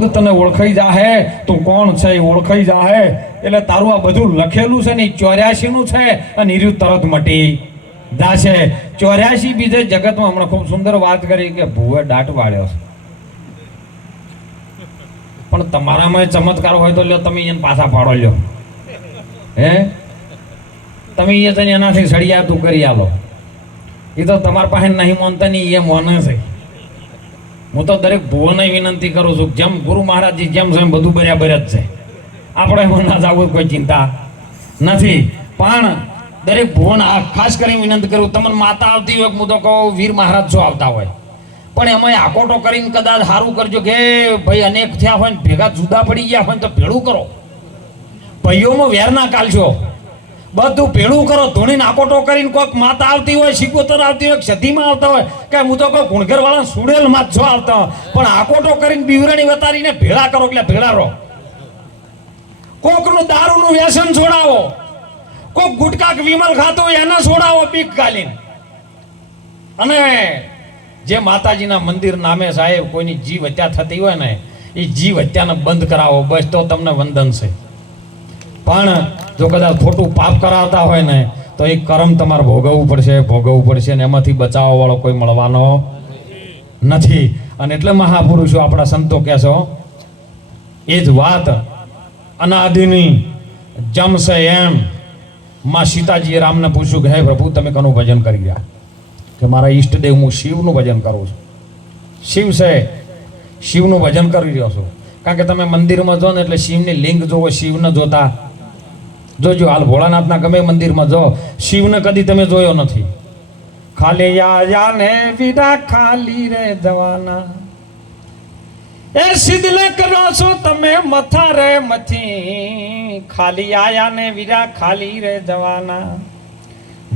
પદ તને ઓળખાઈ જાહે, તું કોણ છે એ ઓળખાઈ જાહે. એટલે તારું આ બધું લખેલું છે ને 84 નું છે અને હીરું તરત મટી જાશે. 84 બીજે જગતમાં હમણાં ખૂબ સુંદર વાત કરી કે ભૂવે દાટ વાળ્યો છે. પણ તમારામાં ચમત્કાર હોય તો લ્યો તમે એને પાછા પાડો લ્યો. હે તમે એ તને એનાથી સળિયા તું કરી આલો. એ તો તમારા પાસે નહીં માનતા નહીં, એ મોને છે. હું તો દરેક ભુવને વિનંતી કરું છું, જેમ ગુરુ મહારાજજી જેમ છે એમ બધું બરાબર જ છે. આપણે એમાં ના જવું કોઈ ચિંતા નથી. પણ દરેક ભુવન ખાસ કરીને વિનંતી કરું, તમને માતા આવતી હોય, હું તો કહું વીર મહારાજ જો આવતા હોય, પણ એમાં આકોટો કરીને કદાચ સારું કરજો કે ભાઈ અનેક થયા હોય ને ભેગા જુદા પડી ગયા હોય તો ભેળું કરો. ભાઈઓમાં વેર ના કાલશો, બધું ભેળું કરો. ધોણીને આકોટો કરીને કોઈક માતા આવતી હોય, સિકોતર આવતી હોય, સધીમાં આવતા હોય, કે હું તો કોઈ ગુણઘર વાળા સુડેલમાં જ જો આવતા હોય, પણ આકોટો કરીને બીવરણી વતારીને ભેળા કરો એટલે ભેળા રહો. કોકનું દારૂનું વ્યસન છોડાવો, કોક ગુટકા વિમલ ખાતો હોય એને છોડાવો પીક ગાલીને. અને જે માતાજીના મંદિર નામે સાહેબ કોઈની જીવ હત્યા થતી હોય ને, એ જીવ હત્યાને બંધ કરાવો, બસ તો તમને વંદન છે. પણ જો કદાચ ખોટું પાપ કરાવતા હોય ને તો એ કર્મ તમારે ભોગવવું પડશે ને એમાંથી બચાવવા વાળો કોઈ મળવાનો નથી. અને એટલે મહાપુરુષો આપણા સંતો કહેશો એ જ વાત અનાદિની જમશે એમ. માં સીતાજીએ રામને પૂછ્યું કે હે પ્રભુ તમે કોનું ભજન કરી રહ્યા? કે મારા ઈષ્ટદેવ હું શિવનું ભજન કરું છું. શિવ છે, શિવનું ભજન કરી રહ્યો છું. કારણ કે તમે મંદિરમાં જો ને એટલે શિવની લિંગ જોવો, શિવને જોતા જોજો. હાલ ભોળાનાથના ગમે મંદિરમાં જો, શિવને કદી તમે જોયો નથી. ખાલી આયા ને વિડા ખાલી રે જવાના, એ સિદ્ધલે કરો છો તમે મથા રે મથી. ખાલી આયા ને વિડા ખાલી રે જવાના,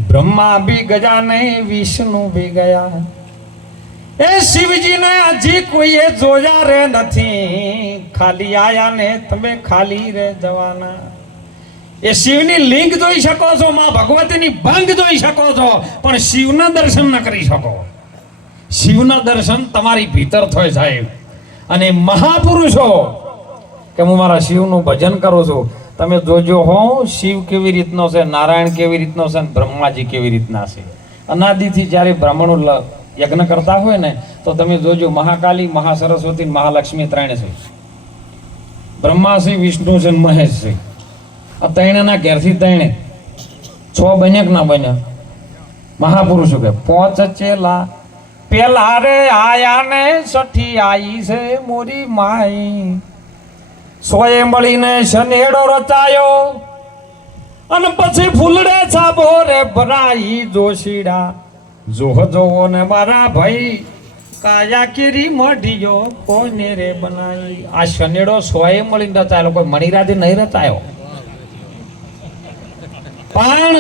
બ્રહ્મા બી ગયા ને વિષ્ણુ બી ગયા, એ શિવજીને હજી કોઈએ જોયા રે નથી. ખાલી આયા ને તમે ખાલી રે જવાના. એ શિવની લિંગ જોઈ શકો છો, માં ભગવતીની ભંગ જોઈ શકો છો, પણ શિવના દર્શન ન કરી શકો. શિવના દર્શન તમારી ભીતર થાય સાહેબ. અને મહાપુરુષો કે હું મારા શિવનું ભજન કરું છું, તમે જોજો હો શિવ કેવી રીતનો છે, નારાયણ કેવી રીતનો છે, બ્રહ્માજી કેવી રીતના છે. અનાદિથી જ્યારે બ્રાહ્મણો યજ્ઞ કરતા હોય ને તો તમે જોજો મહાકાલી, મહાસરસ્વતી, મહાલક્ષ્મી ત્રણે છે. બ્રહ્મા છે, વિષ્ણુ છે, મહેશ છે. આ ત્રણેના ઘેરથી ત્રણે 6 બન્યા કે ના બન્યા? મહાપુરુષો કે 5 ચેલા પેલા રે આયા ને 6 આઈ છે મોરી માઈ. 100 મળીને શનેડો રચાયો અને પછી ફૂલડે છાબો રે ભરાઈ જોશીડા. જોહ જોવો ને મારા ભાઈ કાયા કેરી મઢિયો કોને રે બનાવી. આ શનેડો 100 મળીને રચાયેલો, કોઈ મણીરાજી નહીં રચાયો. પણ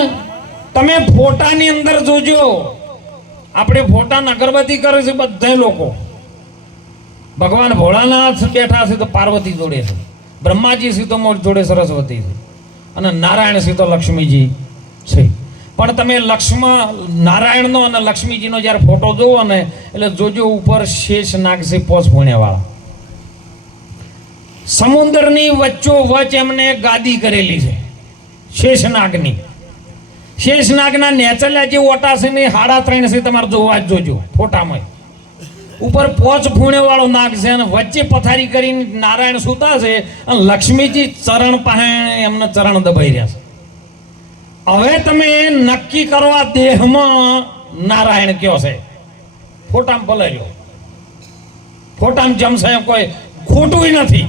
તમે ફોટાની અંદર જોજો, આપણે ફોટા અગરબત્તી કરે છે બધા લોકો. ભગવાન ભોળાનાથ બેઠા છે તો પાર્વતી જોડે છે, બ્રહ્માજી છે તો જોડે સરસ્વતી છે, અને નારાયણ છે તો લક્ષ્મીજી છે. પણ તમે નારાયણનો અને લક્ષ્મીજીનો જ્યારે ફોટો જોવો ને એટલે જોજો ઉપર શેષ નાગ છે 5 ભણ્યા વાળા. સમુદ્રની વચ્ચો વચ એમને ગાદી કરેલી છે શેષનાગની. શેષનાગના નેચલ્યા જે ઓટા છે ને 3.5 છે, તમારે જોવા જ જોજો ફોટામાં. ઉપર 5 ફૂણે વાળો નાગ છે અને વચ્ચે પથારી કરીને નારાયણ સૂતા છે અને લક્ષ્મીજી ચરણ પાસે એમને ચરણ દબાઈ રહ્યા છે. હવે તમે નક્કી કરવા દેહમાં નારાયણ કયો છે, ફોટામાં પલાર્યો. ફોટામાં જમશે કોઈ ખોટું નથી,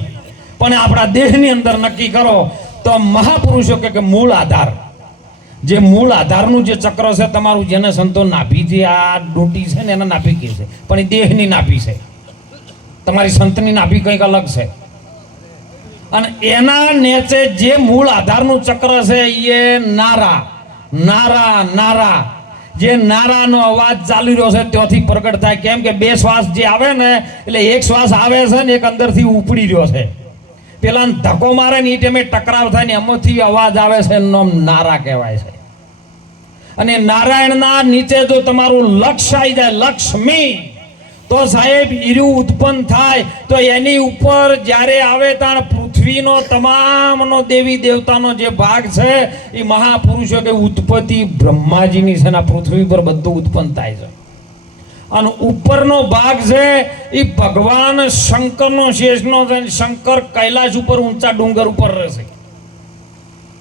પણ આપણા દેહની અંદર નક્કી કરો તો મહાપુરુષો કે મૂળ આધાર, જે મૂળ આધારનું જે ચક્ર છે તમારું, જેને સંતો નાભીથી આ ડૂંટી છે ને એને નાભી કહે છે, પણ એ દેહની નાભી છે. તમારી સંતની નાભી કંઈક અલગ છે. અને એના નેચે જે મૂળ આધારનું ચક્ર છે એ નારા નારા નારા, જે નારાનો અવાજ ચાલી રહ્યો છે ત્યાંથી પ્રગટ થાય. કેમ કે 2 શ્વાસ જે આવે ને એટલે એક શ્વાસ આવે છે ને એક અંદરથી ઉપડી રહ્યો છે. પેલા ધક્કો મારે ને એ ટાઈમે ટકરાવ થાય ને એમાંથી અવાજ આવે છે, એનો નારા કહેવાય છે. અને નારાયણના નીચે જો તમારું લક્ષ આવી જાય, લક્ષ્મી, તો સાહેબ હીરું ઉત્પન્ન થાય તો એની ઉપર જ્યારે આવે ત્યારે પૃથ્વીનો તમામનો દેવી દેવતાનો જે ભાગ છે એ મહાપુરુષો કે ઉત્પત્તિ બ્રહ્માજીની છે ને પૃથ્વી પર બધું ઉત્પન્ન થાય છે અને ઉપરનો ભાગ છે એ ભગવાન શંકરનો શેષનો છે. શંકર કૈલાશ ઉપર ઊંચા ડુંગર ઉપર રહેશે.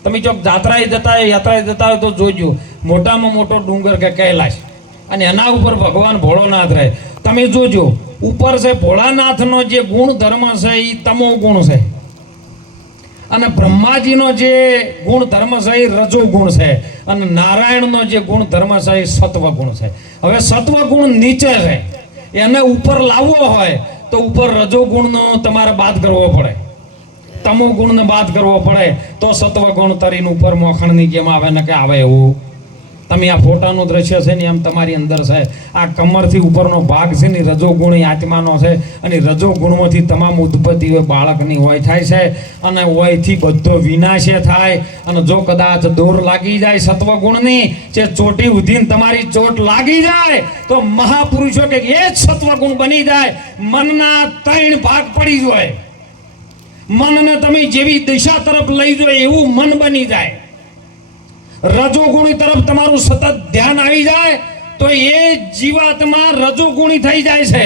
તમે ચોક જાત્રાએ જતા હોય યાત્રાએ જતા હોય તો જોજો મોટામાં મોટો ડુંગર કે કૈલાશ અને એના ઉપર ભગવાન ભોળોનાથ રહે. તમે જોજો ઉપર છે ભોળાનાથનો જે ગુણ ધર્મ છે એ તમો ગુણ છે અને બ્રહ્માજીનો જે ગુણ ધર્મ છે એ રજો ગુણ છે અને નારાયણનો જે ગુણ ધર્મ છે એ સત્વ ગુણ છે. હવે સત્વ ગુણ નીચે છે એને ઉપર લાવવો હોય તો ઉપર રજો ગુણનો તમારે બાદ કરવો પડે, તમો ગુણને બાદ કરવો પડે તો સત્વ ગુણ તરીને ઉપર મોખણની જેમ આવે ને કે આવે એવું. તમે આ ફોટાનું દ્રશ્ય છે ને એમ તમારી અંદર છે આ કમરથી ઉપરનો ભાગ છે ને રજોગુણ આત્માનો છે અને રજોગુણમાંથી તમામ ઉત્પત્તિ હોય બાળકની હોય થાય છે અને હોયથી બધો વિનાશ થાય. અને જો કદાચ દોર લાગી જાય સત્વગુણની જે ચોટી ઉધીને તમારી ચોટ લાગી જાય તો મહાપુરુષો કે એ જ સત્વગુણ બની જાય. મનના 3 ભાગ પડી જાય. મનને તમે જેવી દિશા તરફ લઈ જાય એવું મન બની જાય. રજોગુણી તરફ તમારું સતત ધ્યાન આવી જાય તો એ જીવાત્મા રજોગુણી થઈ જાય છે.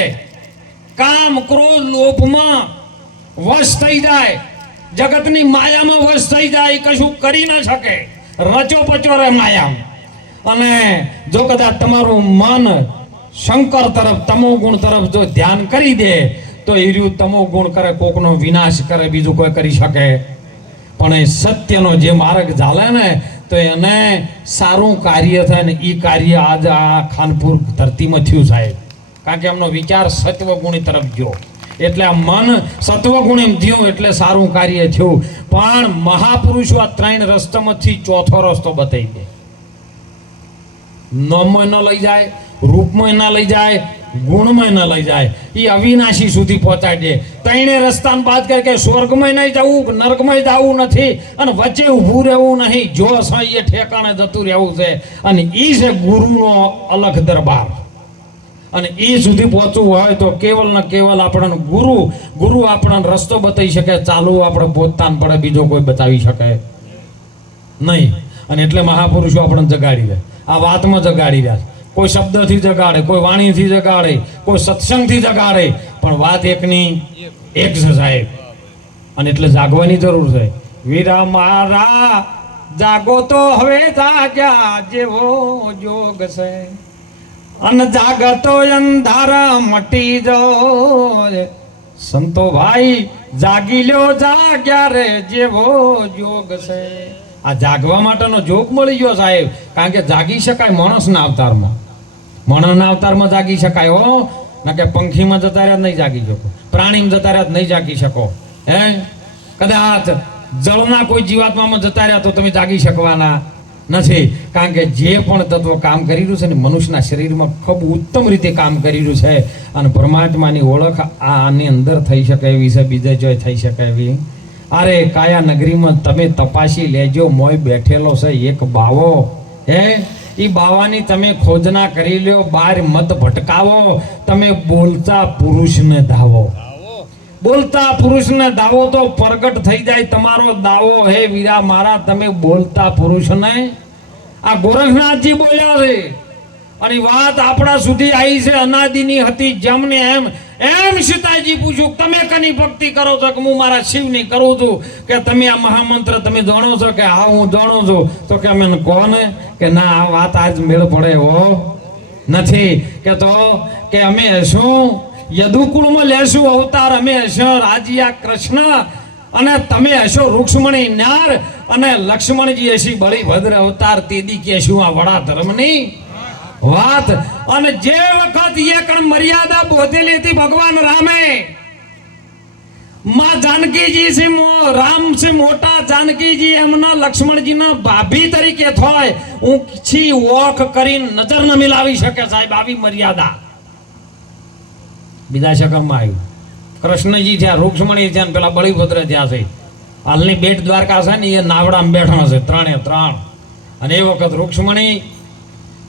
કામ ક્રોધ લોભમાં વશ થઈ જાય, જગતની માયામાં વશ થઈ જાય, કશું કરી ન શકે, રચો પચો રહે માયામાં. અને જો કદાચ તમારું મન શંકર તરફ તમો ગુણ તરફ જો ધ્યાન કરી દે તો એ રહ્યું તમો ગુણ કરે, કોકનો વિનાશ કરે, બીજું કોઈ કરી શકે પણ એ સત્યનો જે માર્ગ ચાલે ને તો એને સારું કાર્ય થાય ને એ કાર્ય આજ આ ખાનપુર ધરતીમાં થયું સાહેબ. કારણ કે એમનો વિચાર સત્વગુણી તરફ ગયો એટલે આ મન સત્વગુણી થયું એટલે સારું કાર્ય થયું. પણ મહાપુરુષો આ 3 રસ્તામાંથી ચોથો રસ્તો બતાવી દે. નામમાં ન લઈ જાય, રૂપમાં ન લઈ જાય, ગુણમાં ન લઈ જાય, એ અવિનાશી સુધી પહોંચાડી દે. 3 રસ્તાને બાદ કરે કે સ્વર્ગમાં નહીં જવું, નર્કમાં જવું નથી અને વચ્ચે ઊભું રહેવું નહીં, જો એ ઠેકાણે જતું રહેવું છે. અને એ છે ગુરુનો અલગ દરબાર. અને એ સુધી પહોંચવું હોય તો કેવલ ને કેવલ આપણને ગુરુ આપણને રસ્તો બતાવી શકે. ચાલુ આપણે પોતાને પડે, બીજો કોઈ બતાવી શકે નહીં. અને એટલે મહાપુરુષો આપણને જગાડી દે, આ વાતમાં જગાડી દે. કોઈ શબ્દથી જગાડે, કોઈ વાણીથી જગાડે, કોઈ સત્સંગથી જગાડે, પણ વાત એકની એક છે સાહેબ. અને એટલે જાગવાની જરૂર છે. વીરા મારા જાગો તો હવે જાગ્યા જેવો જોગ છે અને જાગતો અંધારા મટી જાય. સંતો ભાઈ જાગી લ્યો, જાગ્યા રે જેવો જોગ છે. આ જાગવા માટેનો જોગ મળી ગયો સાહેબ. કારણ કે જાગી શકાય માણસના અવતારમાં, માણસના અવતારમાં જાગી શકાય હો. ના કે પંખીમાં જતા રહ્યા નહીં જાગી શકો, પ્રાણીમાં જતા રહ્યા નહીં જાગી શકો. હે કદાચ જળના કોઈ જીવાત્મામાં જતા રહ્યા તો તમે જાગી શકવાના નથી. કારણ કે જે પણ તત્વ કામ કરી રહ્યું છે ને મનુષ્યના શરીરમાં ખૂબ ઉત્તમ રીતે કામ કરી રહ્યું છે. અને પરમાત્માની ઓળખ આની અંદર થઈ શકે એવી છે, બીજે જોઈ થઈ શકે એવી. અરે કાયા નગરીમાં તમે તપાસી લેજો, મોય બેઠેલો છે એક બાવો. હે એ બાવાની તમે ખોજના કરી લ્યો, બાર મત ભટકાવો. તમે બોલતા પુરુષને ધાવો, બોલતા પુરુષને ધાવો તો પ્રગટ થઈ જાય તમારો દાવો. હે વીરા મારા તમે બોલતા પુરુષને. આ ગોરખનાથજી બોલ્યા છે અને વાત આપણા સુધી આવી છે. અનાદિની હતી જેમને એમ સીતાજી પૂછ્યું તમે કની ભક્તિ કરો છો? કે હું મારા શિવની કરું છું. કે તમે આ મહામંત્ર તમે જાણો છો? કે હા હું જાણું છું. તો કે અમે કોને? કે ના આ વાત આજ મેળ પડે હો નથી. કે તો કે અમે શું યદુકુળમાં લેશું અવતાર, અમે હશો રાજીયા કૃષ્ણ અને તમે હશો રૂક્ષ્મણી નાર અને લક્ષ્મણજી હશી બળીભદ્ર અવતાર. તેદી કહેશું આ વડા ધર્મની વાત. અને જે વખત એક મર્યાદા બોધેલી હતી ભગવાન રામે, માં જાનકીજી છે રામ છે મોટા, જાનકીજી એમના લક્ષ્મણજીના ભાભી તરીકે થાય ઊંચી ઓખ કરીને નજર ન મિલાવી શકે સાહેબ. આવી મર્યાદા બીજા શકરમાં આવ્યું. કૃષ્ણજી થયા, રૂક્ષ્મણી થયા, પેલા બળીભદ્ર થયા છે. હાલની બેટ દ્વારકા છે ને એ નાવડામાં બેઠા છે 3 અને એ વખત રૂક્ષ્મણી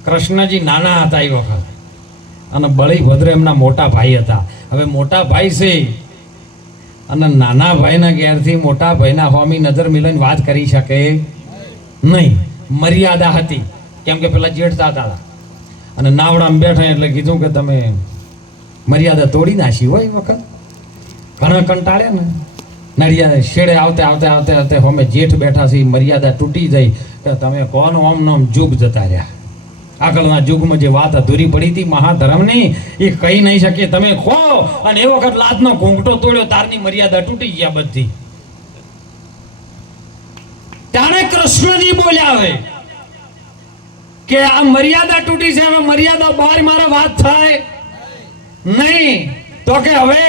કૃષ્ણજી નાના હતા એ વખત. અને બળીભદ્ર એમના મોટા ભાઈ હતા. હવે મોટા ભાઈ છે અને નાના ભાઈના ઘેરથી મોટા ભાઈના હોમી નજર મિલન વાત કરી શકે નહીં. મર્યાદા હતી, કેમ કે પેલા જેઠતા હતા અને નાવડામાં બેઠા એટલે કીધું કે તમે મર્યાદા તોડી નાખી હોય. વખત ઘણા કંટાળ્યા ને નડિયા શેડે આવતે આવતે આવતે આવતે હોમે જેઠ બેઠા છે, મર્યાદા તૂટી જાય કે તમે કોનો ઓમ નોમ જુગ જતા રહ્યા. આગળના યુગમાં જે વાત અધૂરી પડી હતી મહાધર્મની એ કહી નહીં શકે. તમે કહો અને એ વખત લાતનો ઘૂંઘટો તોડ્યો, તારની મર્યાદા તૂટી ગયા બધી. ત્યારે કૃષ્ણજી બોલ્યા હવે કે આ મર્યાદા તૂટી છે, હવે મર્યાદા બહાર મારે વાત થાય નહીં. તો કે હવે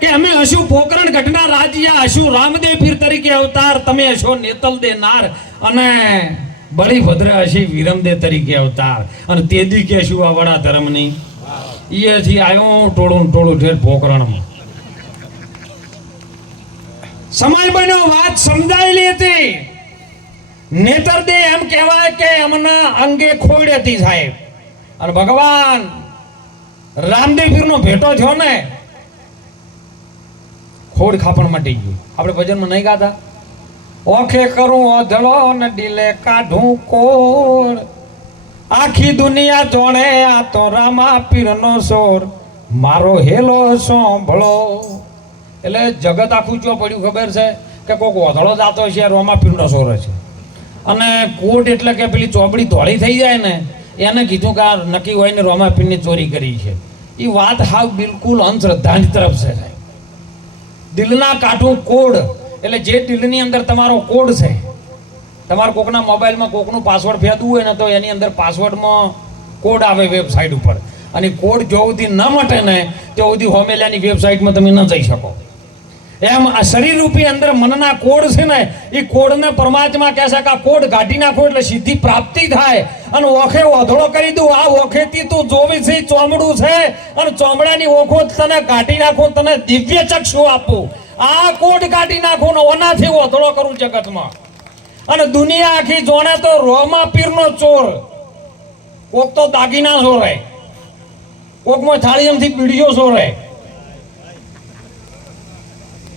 કે અમે હશું પોકરણ ઘટના રાજ્યા, હશું રામદેવ પીર તરીકે અવતાર, તમે હશો નેતલ દે નાર અને બળીભદ્ર હશે વિરમદે તરીકે અવતાર. અને તેદી કે શું આ વડા ધર્મની એથી આવ્યો ટોળું ટોળું ઠેર પોકરણમાં. સમય બન્યો, વાત સમજાયેલી હતી. નેતર દે એમ કહેવાય કે એમના અંગે ખોડ હતી સાહેબ. અને ભગવાન રામદેવ પીર નો ભેટો થયો ને, ખોડ ખાપણ મટી ગયું. આપણે ભજનમાં નહીં ગાતા, ઓખે કરું ઓધળો ને ડીલે કાઢું કોડ, આખી દુનિયા જોણે આ તો રામા પીરનો સોર, મારો હેલો સાંભળો. એટલે જગત આખું ચો પડ્યું ખબર છે કે કોઈક ઓધળો જાતો છે રોમા પીરનો સોર છે. અને કોટ એટલે કે પેલી ચોપડી ધોળી થઈ જાય ને એને કીધું કે આ નક્કી હોય ને રોમા પીરની ચોરી કરી છે. એ વાત હાવ બિલકુલ અંધશ્રદ્ધાની તરફ છે. દિલના કાઢું કોડ એટલે જે દિલની અંદર તમારો કોડ છે, તમારા કોકના મોબાઈલમાં કોકનું પાસવર્ડ ફેંદવું હોય ને તો એની અંદર પાસવર્ડમાં કોડ આવે વેબસાઇટ ઉપર, અને કોડ જો સુધી ન મટે ને ત્યાં સુધી હોમેલિયાની વેબસાઇટમાં તમે ન જઈ શકો. એમ આ શરીર રૂપી અંદર મનના કોડ છે ને, એ કોડને પરમાત્મા કહે છે કે આ કોડ કાઢી નાખો એટલે સિદ્ધિ પ્રાપ્તિ થાય. અને ઓખે ઓધળો કરી દઉં, આ ઓખેથી તું જોવી છે ચોમડું છે, અને ચોમડાની ઓખો તને કાઢી નાખું, તને દિવ્ય ચક્ષુ આપું. આ કોડ કાઢી નાખું ને ઓનાથી ઓધળો કરું જગતમાં. અને દુનિયા આખી જોણે તો રોમા પીરનો ચોર. કોક તો દાગીના ચોરે, કોકમાં થાળીએમથી બીડીઓ ચોરે,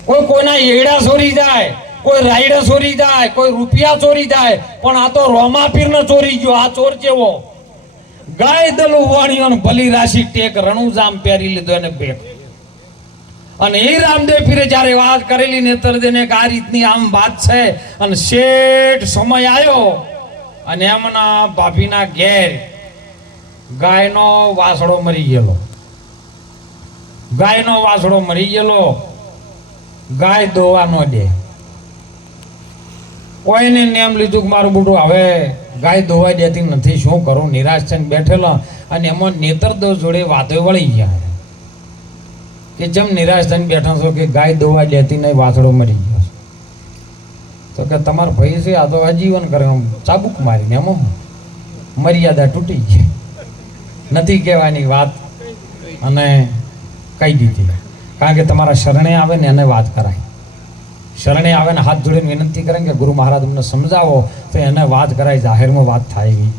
કોઈ કોઈના એડા ચોરી જાય, કોઈ રાયડા ચોરી જાય, કોઈ રૂપિયા ચોરી જાય. પણ આ તો રોમા પીરનો ચોરી ગયો. આ ચોર કેવો? ગાય દલું વાણિયો ભલી રાશિ ટેક રણુજામ પહેરી લીધો એને ભેટ. અને એ રામદેવ પીરે જ્યારે વાત કરેલી નેતર દેને કે આ રીતની આમ વાત છે, અને શેઠ સમય આવ્યો અને એમના ભાભીના ઘેર ગાયનો વાસડો મરી ગયેલો. ગાયનો વાસડો મરી ગયેલો. ગાય દોવા ન દે. કોઈને નેમ લીધું કે મારું બુટું હવે ગાય દોવા દેતી નથી, શું કરું? નિરાશ થઈને બેઠેલો. અને એમાં નેતર દો જોડે વાતો વળી ગયા કે જેમ નિરાશ થઈને બેઠા છો કે ગાય દોવા દેતી નહીં, વાસડો મરી ગયો. તો કે તમારો ભાઈ છે આ તો આજીવન કરે ચાબુક મારીને, એમાં મર્યાદા તૂટી ગઈ, નથી કહેવાની વાત અને કહી દીધી. કારણ કે તમારા શરણે આવે ને એને વાત કરાય. શરણે આવે ને હાથ જોડીને વિનંતી કરે કે ગુરુ મહારાજ અમને સમજાવો, તો એને વાત કરાય. જાહેરમાં વાત થાય એવી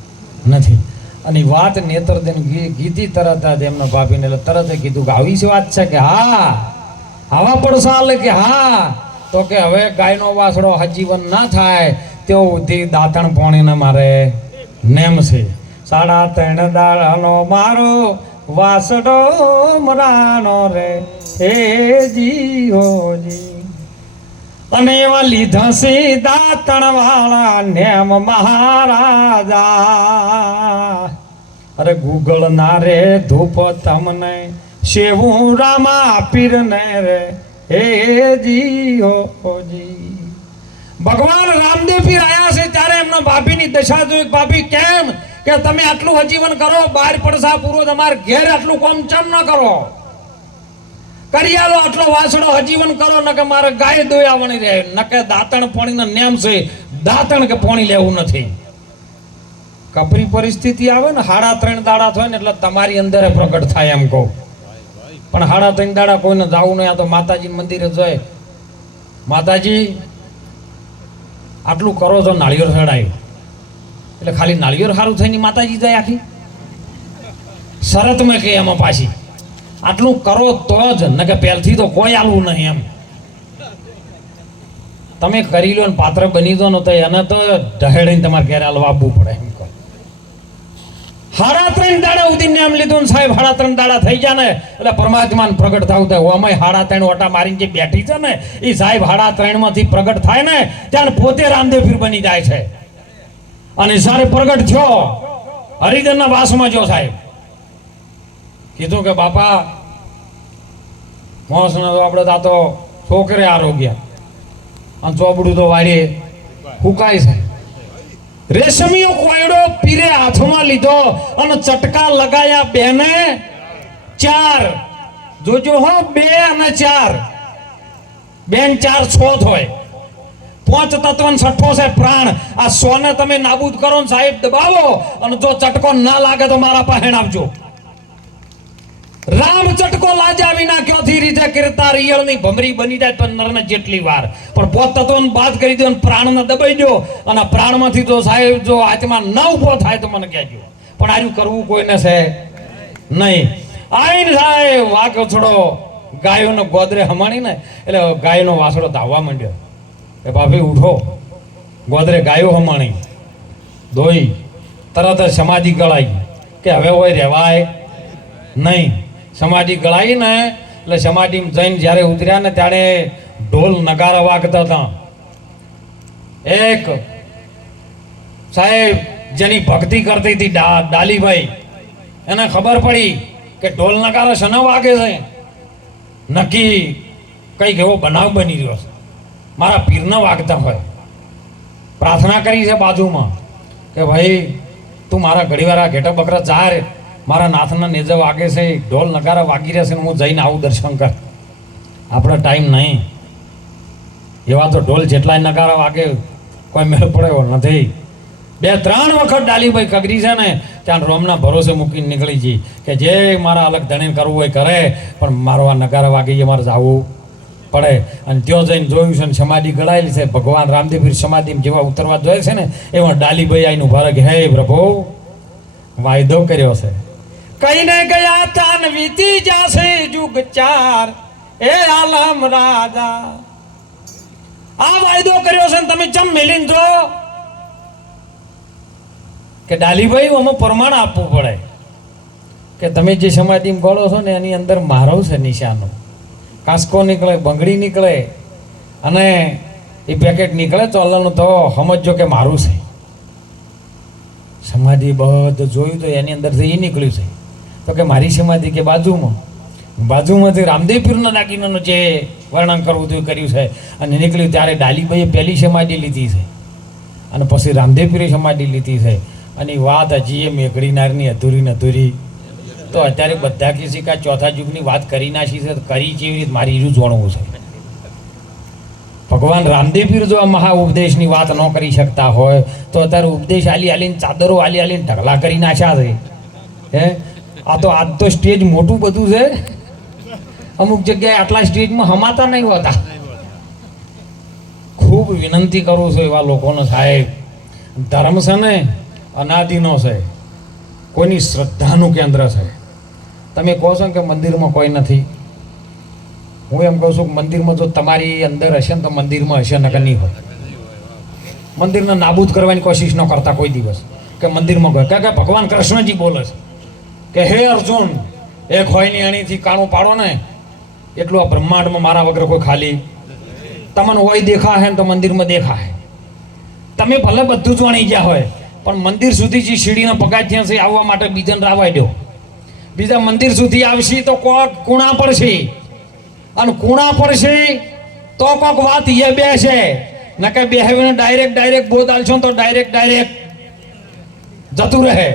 નથી. અને વાત નેતર દેને કીધી તરત જ એમના ભાભીને, એટલે તરત કીધું કે આવી વાત છે કે હા આવા પડસાલ કે હા. તો કે હવે ગાયનો વાસડો હજીવન ના થાય તેઓ સુધી દાંતણ પોણીને મારે નેમ છે. 3.5 દાડાનો મારો વાસડો મરાનો રે હે જીઓજી. અને એવા લીધા છે દાંતણ વાળા નેમ મહારાજા. અરે ગૂગલ ના રે ધૂપ તમને શેવું રામા પીર ને રે હે જીઓજી. ભગવાન રામદેવ પીર આયા છે ત્યારે એમના ભાભીની દશા જોઈ. ભાભી કેમ કે તમે આટલું હજીવન કરો, 12 પડસા પૂરો તમારે ઘેર આટલું કામ ચમ ન કરો? કરી આલો આટલો વાસડો હજીવન કરો, ન કે મારે ગાય દોયાવણી રહે, ન કે દાંતણ પોણીનો નેમ છે, દાંતણ કે પોણી લેવું નથી. કપરી પરિસ્થિતિ આવે ને 3.5 દાડા થાય ને એટલે તમારી અંદર પ્રગટ થાય એમ કહું. પણ 3.5 દાડા કોઈને જવું નહીં. આ તો માતાજી મંદિરે જાય, માતાજી આટલું કરો છો, નાળિયેર ચડાવ્યું એટલે ખાલી નાળિયેર સારું થઈને માતાજી જાય આખી? શરત મેં કે એમાં પાછી આટલું કરો તો જ ન કે પહેલથી તો કોઈ આલવું નહીં એમ. તમે કરી લો ને પાત્ર બની દો ને તો એને તો ઢહેડીને તમારે ઘેર હાલવા આપવું પડે એમ કહો. 3.5 દાડા ઉદીને નામ લીધું ને સાહેબ 3.5 દાડા થઈ ગયા ને એટલે પરમાત્માને પ્રગટ થવું થાય. અમે 3.5 ઓટા મારીને જે બેઠી છે ને એ સાહેબ 3.5 માંથી પ્રગટ થાય ને ત્યારે પોતે રામદેવ પીર બની જાય છે. અને જ્યારે પ્રગટ થયો હરિજનના વાસમાં જો સાહેબ કીધું કે બાપા મોસ તો આપણે તો છોકરે આરોગ્ય અને ચોબડું તો વાળીએ ફૂકાય છે. રેશમીયો કોયડો પીરે હાથમાં લીધો અને ચટકા લગાયા 2 ને 4. જોજો હો 2 અને 4, 2 ને 4 6 હોય. 5 તત્વ ને છઠ્ઠો છે પ્રાણ. આ 100 ને તમે નાબૂદ કરો ને સાહેબ દબાવો અને જો ચટકો ના લાગે તો મારા પાસે આવજો. રામ ચટકો લાજા વિના ક્યોથી રીતે કરતા રિયળ ની ભમરી બની જાય તો નરને જેટલી વાર પણ 5 તત્વોને બાદ કરી દો અને પ્રાણને દબાઈ દો અને પ્રાણમાંથી તો સાહેબ જો આત્મા ન ઉભો થાય તો મને કહેજો. પણ આર્યું કરવું કોઈને છે નહીં. આઈને સાહેબ વાંકો છોડો ગાયોનો ગોદરે હમાણી ને એટલે ગાયનો વાસડો ધાવવા માંડ્યો કે ભાભી ઉઠો. ગોદરે ગાયો હમાણી દોઈ તરત જ સમાધિ ગળાઈ કે હવે હોય રહેવાય નહીં. સમાધિ ગળાઈ ને એટલે સમાધિમાં જઈને જ્યારે ઉતર્યા ને ત્યારે ઢોલ નગારા વાગતા હતા. એક સાહેબ જેની ભક્તિ કરતી હતી ડાલીભાઈ એને ખબર પડી કે ઢોલ નગારા શના વાગે છે. નક્કી કંઈક એવો બનાવ બની રહ્યો છે મારા પીરના વાગતા હોય. પ્રાર્થના કરી છે બાજુમાં કે ભાઈ તું મારા ઘડીવાર આ ઘેટા બકરા ચાર મારા નાથના નેજા વાગે છે ઢોલ નગારા વાગી રહેશે ને હું જઈને આવું દર્શન કર. આપણો ટાઈમ નહીં. એવા તો ઢોલ જેટલાય નગારા વાગે કોઈ મેળ પડ્યો નથી. 2-3 વખત ડાલીભાઈ કગરી છે ને ત્યાં રોમના ભરોસે મૂકીને નીકળી જઈ કે જે મારા અલગ ધણીને કરવું હોય કરે પણ મારો આ નગારા વાગી મારે જવું પડે. અને ત્યાં જઈને જોયું છે ને સમાધિ ગળાયેલી છે. ભગવાન રામદેવ પીર સમાધિ જેવા ઉતરવા જોઈએ છે ને એમાં ડાલીભાઈ આઈનું ભારત હે પ્રભુ વાયદો કર્યો છે કઈને ગયા ચાન વીતી જાશે જુગ 4 એ આલમ રાજા. આ વાયદો કર્યો છે ને તમે ચમ મેલીને જો કે ડાલીભાઈ આમાં પ્રમાણ આપવું પડે કે તમે જે સમાધિમાં ગળો છો ને એની અંદર મારો છે નિશાનો. કાસ્કો નીકળે બંગડી નીકળે અને એ પેકેટ નીકળે ચોલાનું તો સમજો કે મારું છે. સમાધિ બધું જોયું તો એની અંદરથી એ નીકળ્યું છે તો કે મારી સમાધિ કે બાજુમાંથી રામદેવ પીરના દાગીનાનું જે વર્ણન કરવું હતું કર્યું છે અને નીકળ્યું ત્યારે ડાલીભાઈએ પહેલી સમાધિ લીધી છે અને પછી રામદેવ પીરે સમાધિ લીધી છે. અને વાત હજી એ મેઘડીનારની અધૂરી તો અત્યારે બધા કીધી કે ચોથા યુગની વાત કરી નાખી છે કરી કેવી રીતે મારી ઈરું જોણવું છે. ભગવાન રામદેવ પીર જો આ મહા ઉપદેશની વાત ન કરી શકતા હોય તો અત્યારે ઉપદેશ આલીને ચાદરો આલીને ઢગલા કરી નાખ્યા છે. હે આજ તો સ્ટેજ મોટું બધું છે. અમુક જગ્યાએ આટલા સ્ટેજમાં હમાતા નહીં હોતા. ખૂબ વિનંતી કરું છું એવા લોકોનો સાહેબ ધર્મ છે ને અનાદિનો છે કોઈની શ્રદ્ધાનું કેન્દ્ર છે. તમે કહો છો કે મંદિરમાં કોઈ નથી. હું એમ કહું છું કે મંદિરમાં જો તમારી અંદર હશે ને તો મંદિરમાં હશે નકર નહીં હોય. મંદિરને નાબૂદ કરવાની કોશિશ ન કરતા કોઈ દિવસ કે મંદિરમાં ગયો કે ભગવાન કૃષ્ણજી બોલે છે કે હે અર્જુન એક હોય ની અણીથી કાણું પાડો ને એટલું આ બ્રહ્માંડમાં મારા વગર કોઈ ખાલી તમને હોય દેખા હે તો મંદિરમાં દેખા હે. તમે ભલે બધું જ વણી ગયા હોય પણ મંદિર સુધી જે સીડીના પગાથિયા છે આવવા માટે બીજાને રાવાઈ દો. બીજા મંદિર સુધી આવશે તો કોક કુણા પડશે અને કુણા પડશે તો કોક વાત એ બે છે ન કે બેહીને ડાયરેક્ટ બોધાલશો તો ડાયરેક્ટ જતું રહે.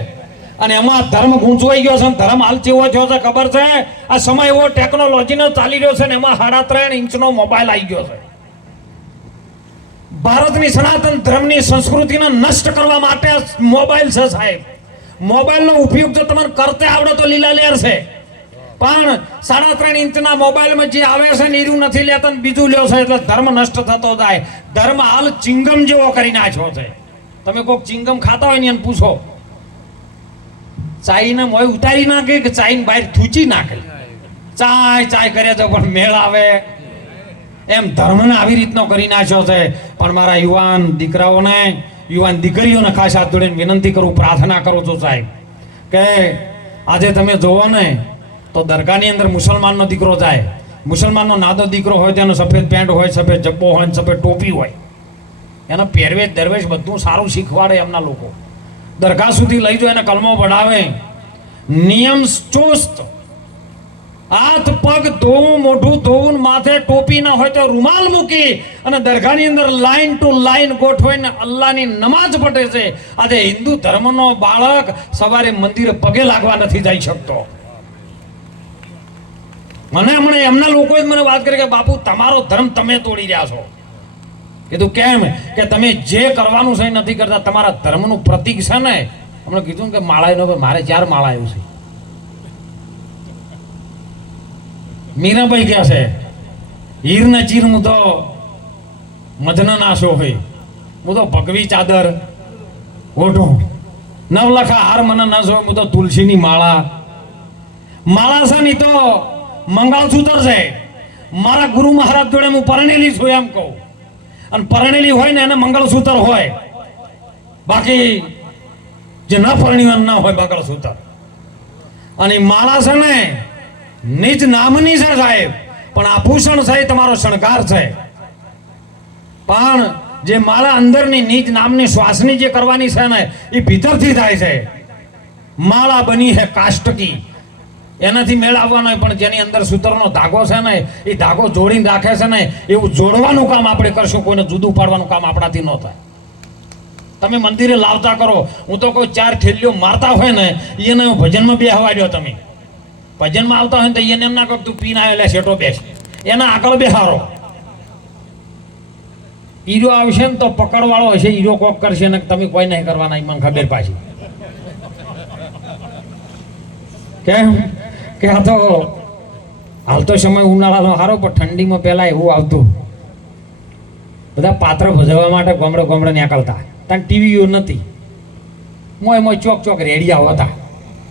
અને એમાં ધર્મ ગૂંચવાઈ ગયો છે. ધર્મ હાલ કેવો થયો છે ખબર છે? આ સમય એવો ટેકનોલોજીનો ચાલી રહ્યો છે ને એમાં 3.5 ઇંચનો મોબાઈલ આવી ગયો છે. ભારતની સનાતન ધર્મની સંસ્કૃતિને નષ્ટ કરવા માટે મોબાઈલ છે સાહેબ. મોબાઈલનો ઉપયોગ જો તમને કરતે આવડે તો લીલા લેર છે પણ 3.5 ઇંચના મોબાઈલમાં જે આવે છે ને એરું નથી લેતા ને બીજું લ્યો છે એટલે ધર્મ નષ્ટ થતો જાય. ધર્મ હાલ ચિંગમ જેવો કરી નાખ્યો છે. તમે કોઈક ચિંગમ ખાતા હોય ને એને પૂછો ચાઈને મોય ઉતારી નાખે કે ચાઈને બહાર થૂચી નાખે. ચાય ચાય કરે તો પણ મેળ આવે એમ ધર્મને આવી રીતનો કરી નાખ્યો છે. પણ મારા યુવાન દીકરાઓને, યુવાન દીકરીઓને ખાસ હાથ જોડીને વિનંતી કરું, પ્રાર્થના કરું છું સાહેબ, કે આજે તમે જોવો ને તો દરગાહની અંદર મુસલમાનનો દીકરો જાય, મુસલમાનનો નાનો દીકરો હોય તેનો સફેદ પેન્ટ હોય, સફેદ જબ્બો હોય, સફેદ ટોપી હોય, એનો પહેરવેશ દરવેશ બધું સારું શીખવાડે એમના લોકો. દરગાહ સુધી લઈ જાય, એને કલમો પઢાવે, નિયમ ચોસ્ત, હાથ પગ ધોવું, મોઢું ધોવું, માથે ટોપી ના હોય તો રૂમાલ મૂકી અને દરગાહની અંદર લાઈન ટુ લાઈન ગોઠવાઈને અલ્લાહની નમાજ પઢે છે. આજે હિન્દુ ધર્મનો બાળક સવારે મંદિરે પગે લાગવા નથી જઈ શકતો. મને હમણાં એમના લોકોએ મને વાત કરી કે બાપુ તમારો ધર્મ તમે તોડી રહ્યા છો. કીધું કેમ? કે તમે જે કરવાનું છે એ નથી કરતા. તમારા ધર્મનું પ્રતીક છે ને, હમણાં કીધું કે માળા નો, મારે 4 માળા આવ્યું છે. મીરાબાઈ ક્યાં છે? હીર ને ચીર હું તો મધન નાશો હોય, હું તો ભગવી ચાદર ઓઢું, નવલખા હાર મને ના જો, હું તો તુલસીની માળા. માળા છે ની તો મંગળસૂત્ર છે. મારા ગુરુ મહારાજ જોડે હું પરણેલી છું એમ કહું, અને પરણેલી હોય ને એને મંગળસૂત્ર હોય, બાકી જે ન પરણ્યું ના હોય મંગળસૂત્ર. અને માળા છે ને નિજ નામની છે સાહેબ, પણ આભૂષણ છે એ તમારો શણગાર છે. પણ જે માળા અંદરની નિજ નામની શ્વાસની જે કરવાની છે ને એ ભીતરથી થાય છે. માળા બની હે કાષ્ટકી, એનાથી મેળ આવવાનો હોય, પણ જેની અંદર સૂત્રનો ધાગો છે ને એ ધાગો જોડીને રાખે છે ને, એવું જોડવાનું કામ આપણે કરશું, કોઈને જુદું પાડવાનું કામ આપણાથી ન થાય. તમે મંદિરે લાવતા કરો, હું તો કોઈ 4 ઠેલીઓ મારતા હોય ને એને ભજનમાં બેહવાડ્યો. તમે ભજનમાં આવતા હોય ને તો એને એમ ના કહો તું પીને આવ્યો શેટો બેસ, એના આગળ બેહારો. હીરો આવશે ને તો પકડવાળો હશે, હીરો કોક કરશે ને તમે કોઈ નહીં કરવાના, મને ખબર પાછી. કેમ કે આ તો હાલતો સમય ઉનાળાનો સારો, પણ ઠંડીમાં પહેલા એવું આવતું, બધા પાત્ર ભજવવા માટે ગમડે ગમડે નીકળતા. ત્યાં ટીવીઓ નથી, મોય ચોક ચોક રેડિયા હતા.